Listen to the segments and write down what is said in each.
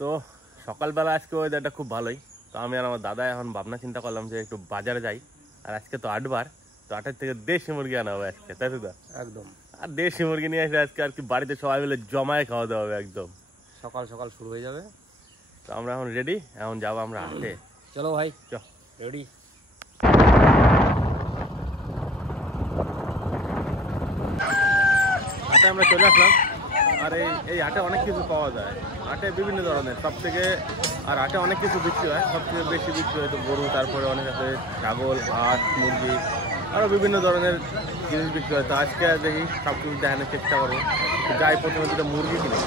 তো সকালবেলা আজকে ওয়েদারটা খুব ভালোই। তো আমি আর আমার দাদা এখন ভাবনা চিন্তা করলাম যে একটু বাজারে যাই। আর আজকে তো 8বার, তো 8-এর থেকে দেশি মুরগি আনা হবে আজকে, তাই তো? একদম। আর দেশি মুরগি নিয়ে আসলে আজকে আর কি বাড়িতে সবাই মিলে জমায়ে খাওয়া দাওয়া হবে একদম। সকাল সকাল শুরু হয়ে যাবে। তো আমরা এখন রেডি, এখন যাবো আমরা হাটে। চলো ভাই, চল রেডি। হাটে আমরা চলে আসলাম। আর এই হাটে অনেক কিছু পাওয়া যায়। হাটে বিভিন্ন ধরনের আর হাটে অনেক কিছু বিক্রি হয়। সবথেকে বেশি বিক্রি হয় তো গরু, তারপরে অনেক আছে ছাগল, হাঁস, মুরগি, আরও বিভিন্ন ধরনের জিনিস বিক্রি হয়। তো আজকে দেখি সব কিছু দেখানোর চেষ্টা করবো। যাই প্রথমে দুটো মুরগি কিনে।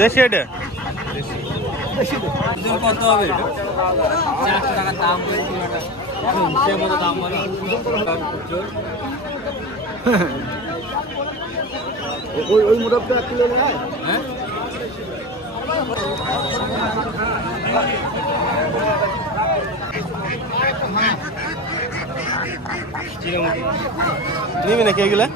দেশি এটা কত হবে? 400 টাকা দাম, সে মতো দাম বলো। ওই মুরগটা 1 কিলো নেয়। হ্যাঁ, নিবি নাকি এগুলা?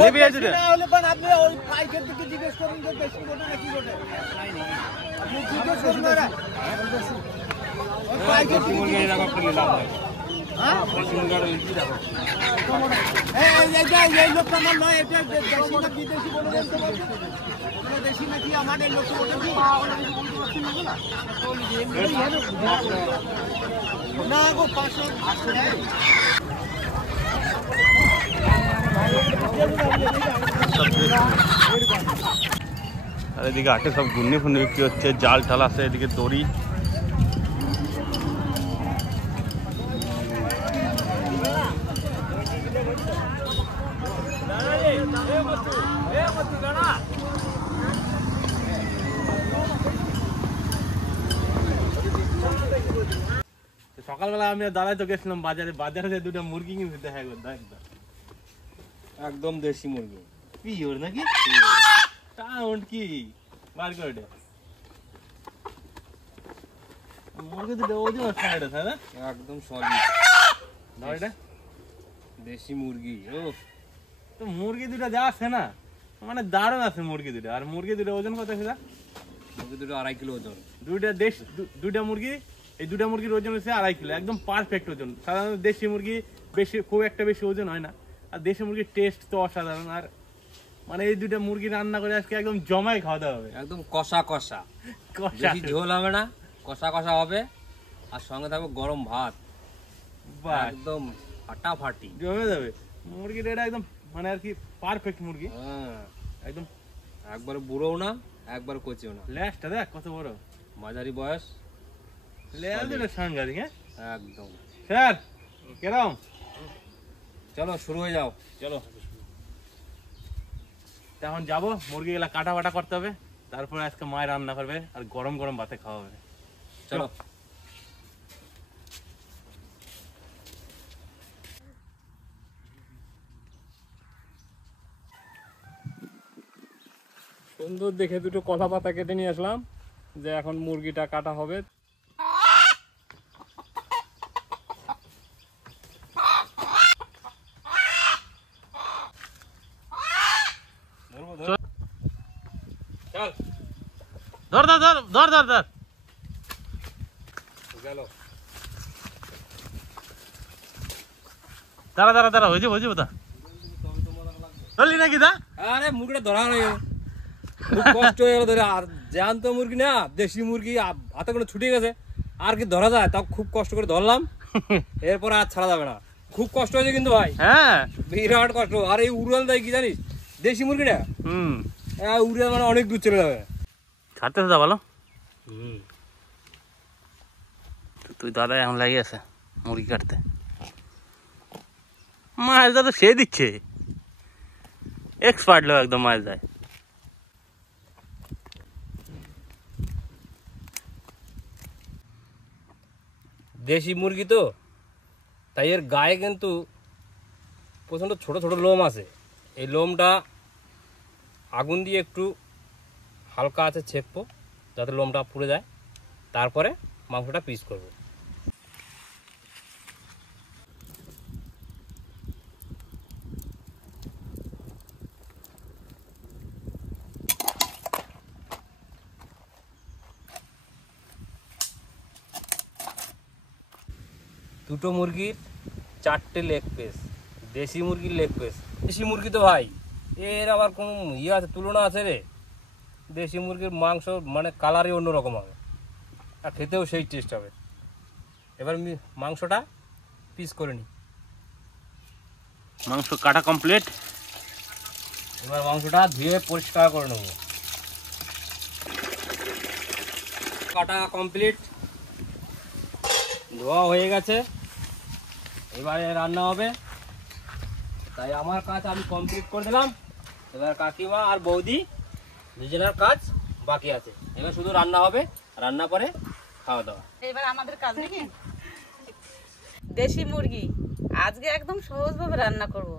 নিবি আছে না হলে পন আপনি ওই পাইকার থেকে জিজ্ঞেস করুন যে বেশি কোটা নাকি কোটা আপনি জিজ্ঞেস করুন না ওই পাইকার থেকে মুরগি রাখা করলে লাভ হয়। হ্যাঁ, বেশি মুরগি রাখো। এই লোকটা না নয়, এটা দেশি না বিদেশি বলে দেন তো। ওটা দেশি নাকি আমাদের লোক ওটা কি না গো 500 800 টাকা। আর এদিকে হাটে সব গুন্নি ফুন্নি বিক্রি হচ্ছে, জাল টাল আছে, এদিকে দড়ি। সকালবেলা আমি দাঁড়াই তো গেছিলাম বাজারে দুটো মুরগি কিনতে, দেখা একদম দেশি মুরগি পিওর নাকি সাউন্ড কি বার করে মুরগি দুটো ওজন সাইড আছে না, একদম সলিড নয়টা দেশি মুরগি। ও তো মুরগি দুটো যা আছে না, মানে দারুণ আছে মুরগি দুটো। আর মুরগি দুটো ওজন কত আছে? মুরগি দুটো 2.5 কিলো ওজন। দুইটা মুরগি, এই দুটা মুরগির ওজন হচ্ছে 2.5 কিলো, একদম পারফেক্ট ওজন। সাধারণত দেশি মুরগি খুব একটা বেশি ওজন হয় না। আর দেশি মুরগির টেস্ট তো অসাধারণ। আর মানে এই দুটা মুরগি রান্না করে আজকে একদম জমাই খাওয়া দাওয়া হবে, একদম কষা কষা। বেশি ঝোল হবে না, কষা কষা হবে। আর সঙ্গে থাকবে গরম ভাত, একদম ফাটাফাটি জমে যাবে। মুরগিটা এটা একদম মানে আর কি পারফেক্ট মুরগি। একদম একবারে বুড়োও না, একবার কচিও না। লেজটা দেখ কত বড়, মাঝারি বয়স, লেজ দুটো সাংঘাতিক। হ্যাঁ একদম। স্যার কেরম? চলো শুরু হয়ে যাও। চলো এখন যাবো, মুরগিগুলা কাটা বাটা করতে হবে, তারপরে আজকে মায়ের রান্না করবে আর গরম গরম ভাতে খাওয়া হবে। চলো। সুন্দর দেখে দুটো কলা পাতা কেটে নিয়ে আসলাম, যে এখন মুরগিটা কাটা হবে। ধর ধর ধর ধর ধর ধর গেল। দাঁড়া দাঁড়া দাঁড়া, হয়ে যাবো তা ধরলি নাকি? দা আরে মুরগিটা ধরা হয়ে গেল, খুব কষ্ট হয়ে গেল ধরে। আর জ্যান্ত মুরগি না, দেশি মুরগি হাতে করে ছুটে গেছে, আর কি ধরা যায়? তাও খুব কষ্ট করে ধরলাম, এরপর আর ছাড়া যাবে না। খুব কষ্ট হয়েছে কিন্তু ভাই, হ্যাঁ বিরাট কষ্ট। আর এই উড়াল দেয় কি জানিস, দেশি মুরগিটা উড়ে মানে অনেক দূর চলে যাবে। ছাড়তে দা ভালো। তুই দাদা এখন লাগিয়ে আছে মুরগি কাটতে। মাছটা তো সে দিচ্ছে, এক্সপার্ট লোক একদম মাছ দেয়। দেশি মুরগি তো, তাই এর গায়ে কিন্তু প্রচণ্ড ছোট ছোট লোম আছে। এই লোমটা আগুন দিয়ে একটু হালকা আছে ছেঁকবো, যাতে লোমটা পুড়ে যায়, তারপরে মাংসটা পিস করব। দুটো মুরগির 4টে লেগ পিস, দেশি মুরগির লেগ পিস। দেশি মুরগি তো ভাই এর আবার কোনো ইয়ে আছে, তুলনা আছে রে। দেশি মুরগির মাংস মানে কালারই অন্যরকম হবে, আর খেতেও সেই টেস্ট হবে। এবার মাংসটা পিস করে নিই। মাংস কাটা কমপ্লিট। এবার মাংসটা ধুয়ে পরিষ্কার করে নেব। কাটা কমপ্লিট, ধোয়া হয়ে গেছে, এবারে রান্না হবে। তাই আমার কাজ আমি কমপ্লিট করে দিলাম। এবার কাকিমা আর বৌদি দুজনের কাজ বাকি আছে। এবার শুধু রান্না হবে, রান্না পরে খাওয়া দাওয়া। এবার আমাদের কাজ নাকি দেশি মুরগি আজকে একদম সহজভাবে রান্না করব।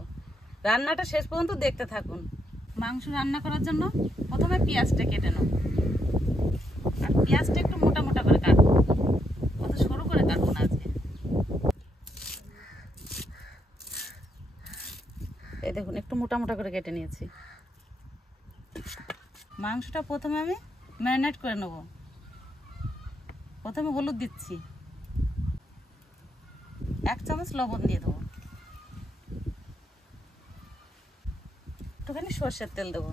রান্নাটা শেষ পর্যন্ত দেখতে থাকুন। মাংস রান্না করার জন্য প্রথমে পেঁয়াজটা কেটে নেব, আর পেঁয়াজটা একটু মোটা মোটা করে কাটবো, অত সরু করে কাটবো না আজকে। এই দেখুন একটু মোটা মোটা করে কেটে নিয়েছি। মাংসটা প্রথমে আমি ম্যারিনেট করে নেব। প্রথমে হলুদ দিচ্ছি, 1 চামচ লবণ দিয়ে দেবো, একটুখানি সর্ষের তেল দেবো,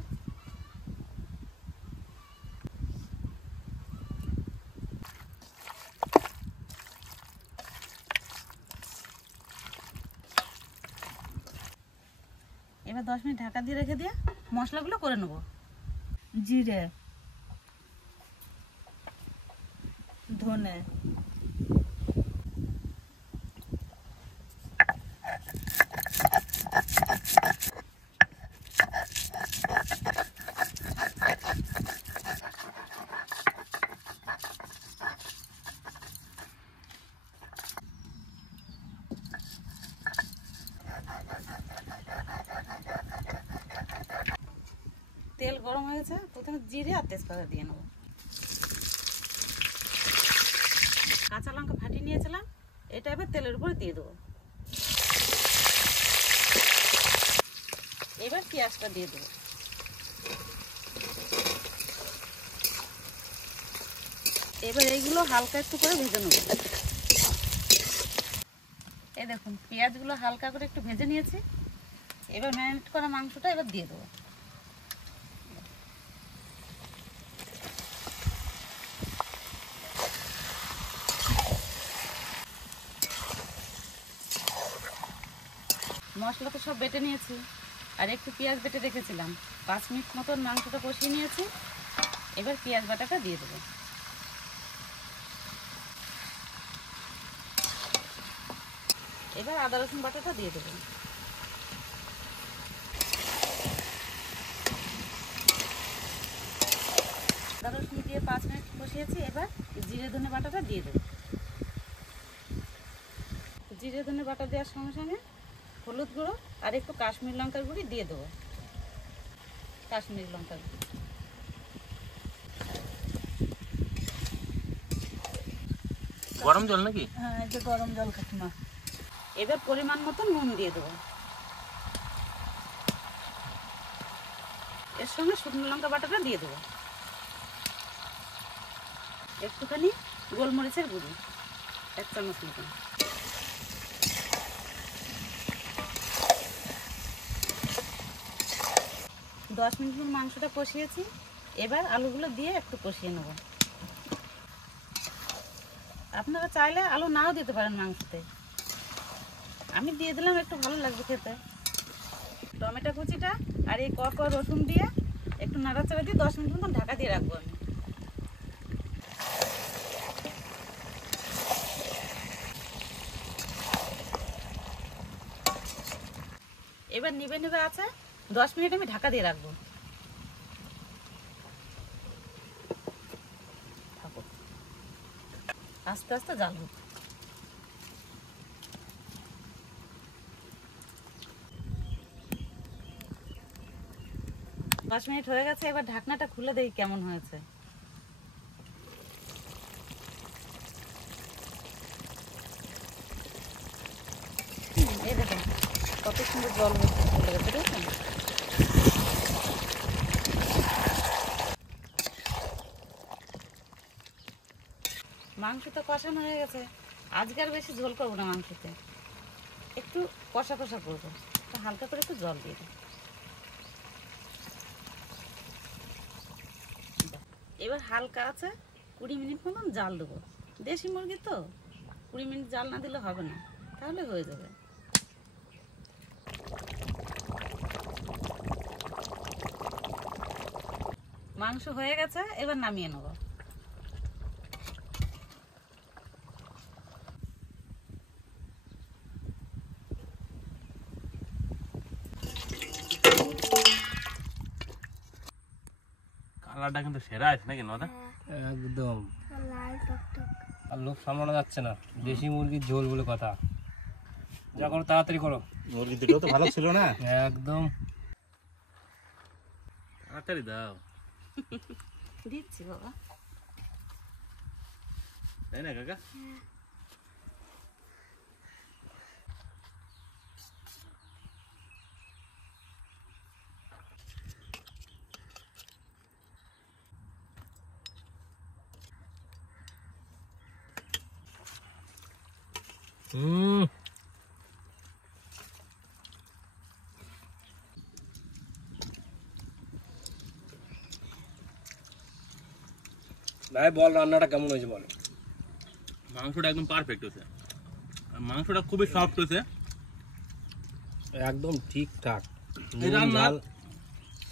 এবার 10 মিনিট ঢাকা দিয়ে রেখে দিয়ে মশলাগুলো করে নেব। জিরে, ধনে, তেল গরম হয়েছে, প্রথমে জিরে আর তেজপাতা দিয়ে নেব। কাঁচা লঙ্কা ফাটিয়ে নিয়েছিলাম, এটা এবার তেলের উপরে দিয়ে দেবো। এবার পেঁয়াজটা দিয়ে দেবো। এবার এইগুলো হালকা একটু করে ভেজে নেব। এই দেখুন পেঁয়াজগুলো হালকা করে একটু ভেজে নিয়েছি। এবার ম্যারিনেট করা মাংসটা এবার দিয়ে দেবো। মশলা তো সব বেটে নিয়েছি, আর একটু পেঁয়াজ বেটে রেখেছিলাম। 5 মিনিট মতন মাংসটা কষিয়ে নিয়েছি। এবার পেঁয়াজ বাটাটা দিয়ে দেবো। এবার আদা রসুন বাটাটা দিয়ে দেবো। আদা রসুন দিয়ে 5 মিনিট কষিয়েছি। এবার জিরে ধনে বাটাটা দিয়ে দেবো। জিরে ধনে বাটা দেওয়ার সঙ্গে সঙ্গে হলুদ গুঁড়ো আর একটু কাশ্মীর লঙ্কার গুঁড়ি দিয়ে দেবো। কাশ্মীর লঙ্কার গুঁড়ি, গরম জল নাকি? হ্যাঁ এটা গরম জল কাকিমা। এবার পরিমাণ মতো নুন দিয়ে দেবো। এর সঙ্গে শুকনো লঙ্কা বাটাটা দিয়ে দেবো। একটুখানি গোলমরিচের গুঁড়ি 1 চামচ মতন। দশ মিনিট মাংসটা কষিয়েছি। এবার আলুগুলো দিয়ে একটু কষিয়ে নেব। আপনারা চাইলে আলু নাও দিতে পারেন মাংসতে, আমি দিয়ে দিলাম, একটু ভালো লাগবে খেতে। টমেটো কুচিটা আর এই ক রসুন দিয়ে একটু নাড়াচাড়া দিয়ে 10 মিনিট মতন ঢাকা দিয়ে রাখবো আমি। এবার নিবে নিবে আছে, 10 মিনিট আমি ঢাকা দিয়ে রাখবো। থাকো, আস্তে আস্তে জ্বালবো। 5 মিনিট হয়ে গেছে, এবার ঢাকনাটা খুলে দেখি কেমন হয়েছে। এই দেখুন কত সুন্দর জল চলে গেছে, দেখুন। মাংস তো কষানো হয়ে গেছে, আজকে আর বেশি ঝোল করবো না, মাংসতে একটু কষা কষা করবো, হালকা করে একটু জল দিয়ে দেবো। এবার হালকা আছে 20 মিনিট মতন জাল দেবো। দেশি মুরগি তো 20 মিনিট জাল না দিলে হবে না, তাহলে হয়ে যাবে। মাংস হয়ে গেছে, এবার নামিয়ে নেব। কালারটা কিন্তু সেরা আছে নাকি নদা? একদম আর লোক সামলানো যাচ্ছে না, দেশি মুরগির ঝোল বলে কথা। যা করো তাড়াতাড়ি করো, মুরগি দুটো তো ভালো ছিল না? একদম তাড়াতাড়ি দাও। দিচ্ছি বাবা। তাই না কাকা? ভাই বল রান্নাটা কেমন হয়েছে বল। মাংসটা একদম পারফেক্ট হয়েছে, আর মাংসটা খুবই সফট হয়েছে, একদম ঠিকঠাক।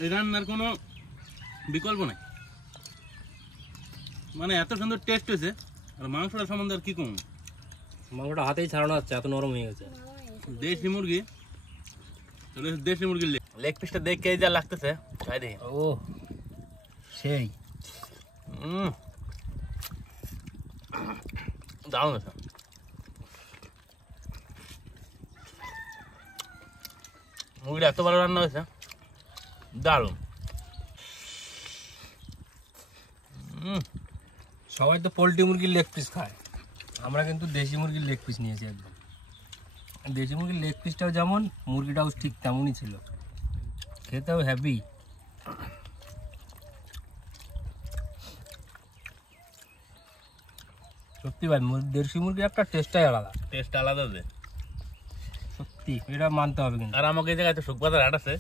এই রান্নার কোনো বিকল্প নাই, মানে এত সুন্দর টেস্ট হয়েছে। আর মাংসটা সম্বন্ধে আর কি কম, মাংসটা হাতেই ছাড়ানো যাচ্ছে, এত নরম হয়ে গেছে। দেশি মুরগি, দেশি মুরগির লেগ পিসটা দেখে যা লাগতেছে তাই দেখি। ও সেই দারুণ আছে। মুরগিটা এত ভালো রান্না হয়েছে, দারুণ। সবাই তো পোলট্রি মুরগির লেগ পিস খায়, আমরা কিন্তু দেশি মুরগির লেগ পিস নিয়েছি একদম। দেশি মুরগির লেগ পিসটাও যেমন, মুরগিটাও ঠিক তেমনই ছিল, খেতেও হ্যাপি। সত্যি ভাই দেশি মুরগির একটা টেস্টটাই আলাদা, টেস্ট আলাদা যে, সত্যি এটা মানতে হবে কিন্তু। আর আমাকে এই জায়গায় তো শুকবাজার হাট আছে,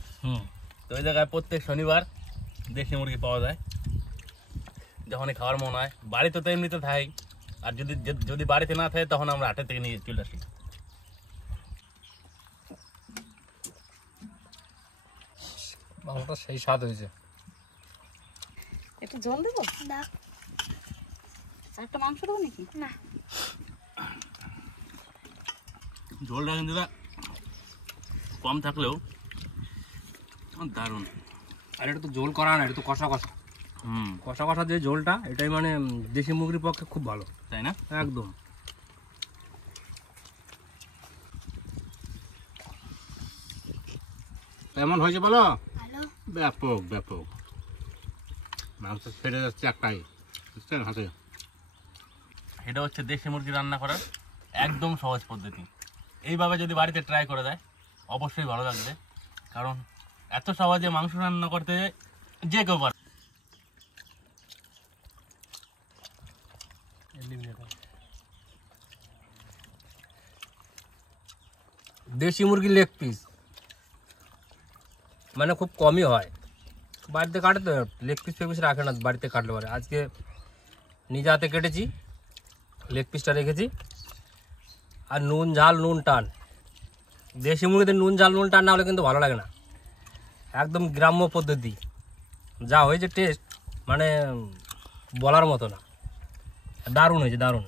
তো ওই জায়গায় প্রত্যেক শনিবার দেশি মুরগি পাওয়া যায়। যখনই খাওয়ার মন হয়, বাড়িতে তো এমনিতে থাই, আর যদি বাড়িতে না থাকে তখন আমরা হাটের থেকে নিয়ে চলে আসি। মাংসটা সেই স্বাদ হয়েছে। একটু জল দেবো না, আর একটা মাংস দেবো নাকি? না, ঝোলটা কিন্তু কম থাকলেও দারুণ। আর এটা তো ঝোল করা না, এটা তো কষা কষা। কষা কষা যে ঝোলটা, এটাই মানে দেশি মুরগির পক্ষে খুব ভালো, তাই না? একদম। কেমন হয়েছে বলো? ব্যাপক ব্যাপক, মাংস ছেড়ে যাচ্ছে একটাই, বুঝছেন হাতে। এটা হচ্ছে দেশি মুরগি রান্না করার একদম সহজ পদ্ধতি। এইভাবে যদি বাড়িতে ট্রাই করে দেয় অবশ্যই ভালো লাগবে, কারণ এত সহজে মাংস রান্না করতে যে কেউ পারে। দেশি মুরগির লেগ পিস মানে খুব কমই হয়, বাড়িতে কাটে তো লেগ পিস ফেগ পিস রাখে না, বাড়িতে কাটলে পারে। আজকে নিজে হাতে কেটেছি, লেগ পিসটা রেখেছি। আর নুন ঝাল নুন টান, দেশি মুরগিতে নুন ঝাল নুন টান না হলে কিন্তু ভালো লাগে না, একদম গ্রাম্য পদ্ধতি। যা হয়েছে টেস্ট মানে বলার মতো না, দারুণ হয়েছে, দারুণ।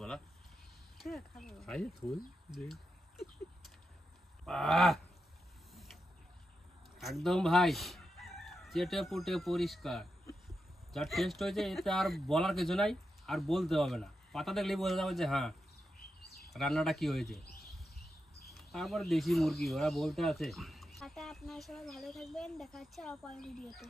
বলা থেকে খাবো। খাই তুই আহ! একদম ভাই চেটে পুটে পরিষ্কার, যা টেস্ট হয়েছে এতে আর বলার কিছু নাই, আর বলতে হবে না, পাতা দেখলেই বোঝা যাবে যে হ্যাঁ রান্নাটা কি হয়েছে। তারপর দেশি মুরগি ওরা বলতে আছে। আপনারা সবাই ভালো থাকবেন, দেখা হচ্ছে পরের ভিডিওতে।